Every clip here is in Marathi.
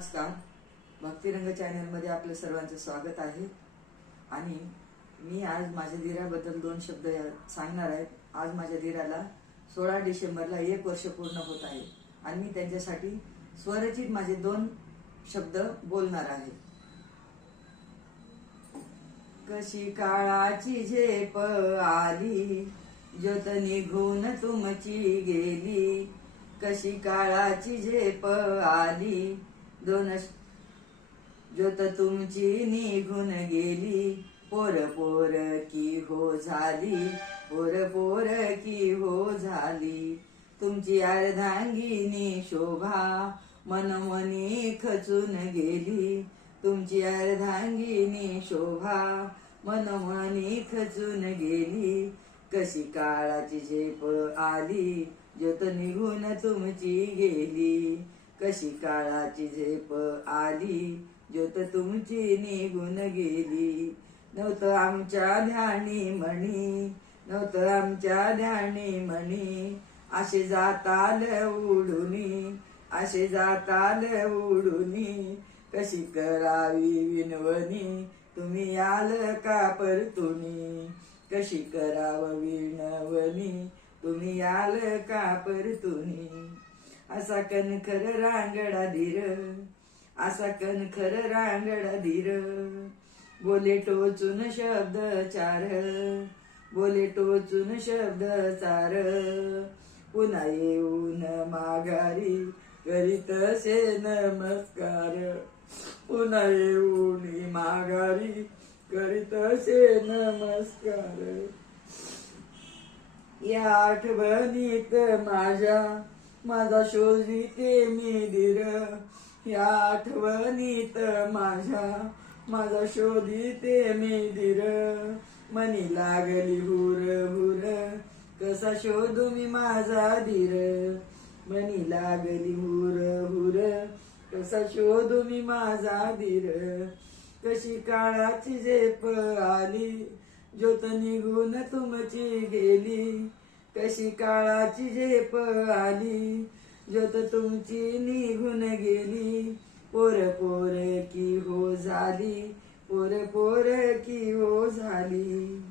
नमस्कार. भक्तिरंग चॅनलमध्ये आपलं सर्वांचं स्वागत आहे. आणि मी आज माझ्या धीराबद्दल 2 शब्द सांगणार आहे. आज माझ्या धीराला 16 डिसेंबरला 1 वर्ष पूर्ण होत आहे आणि मी त्यांच्यासाठी स्वरचित माझे 2 शब्द बोलणार आहे. कशी काळाची झेप आली, ज्योत निघून तुमची गेली. कशी काळाची झेप आली, ज्योत तुमची निघून गेली. पोर पोर की हो झाली, पोर पोर की हो झाली. तुमची अर्धांगिनी शोभा मनमनी खचून गेली. तुमची अर्धांगिनी शोभा मनमनी खचून गेली. कशी काळाची झेप आली, ज्योत निघून तुमची गेली. कशी काळाची झेप आली, ज्योत तुमची निघून गेली. नव्हतं आमच्या ध्यानी म्हणी, नव्हतं आमच्या ध्यानी म्हणी. असे जाताल उडुनी, असे जाताल उडुनी. कशी करावी विनवणी, तुम्ही आल का परतुनी. कशी कराव विनवणी, तुम्ही आल का परतुनी. असा कणखर रांगडा धीर, असा कणखर रांगडा धीर. बोले टोचून शब्द चार, बोले टोचून शब्द चार. पुन्हा येऊन माघारी करीतसे नमस्कार. पुन्हा येऊन माघारी करीतसे नमस्कार. या आठवणीत माझा शोधिते मी धीर. या आठवणीत माझा शोधिते मी धीर. मनी लागली हुर हुर, कसा शोधू मी माझा धीर. मनी लागली हुर हुर, कसा शोधू मी माझा धीर. कशी काळाची झेप आली, ज्योत निघून तुमची गेली. कशी काळाची झेप आली, ज्योत तुमची निघून गेली. पोर पोर की हो झाली, पोर पोर की हो झाली.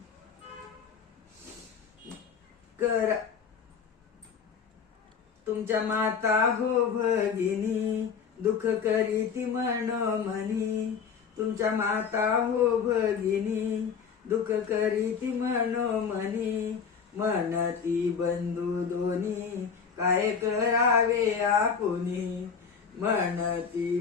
तुमच्या माता हो भगिनी, दुःख करीती मनोमनी. तुमच्या माता हो भगिनी, दुःख करीती मनोमनी. म्हणती बंधू दोन्ही, काय करावे आपुनी. म्हणती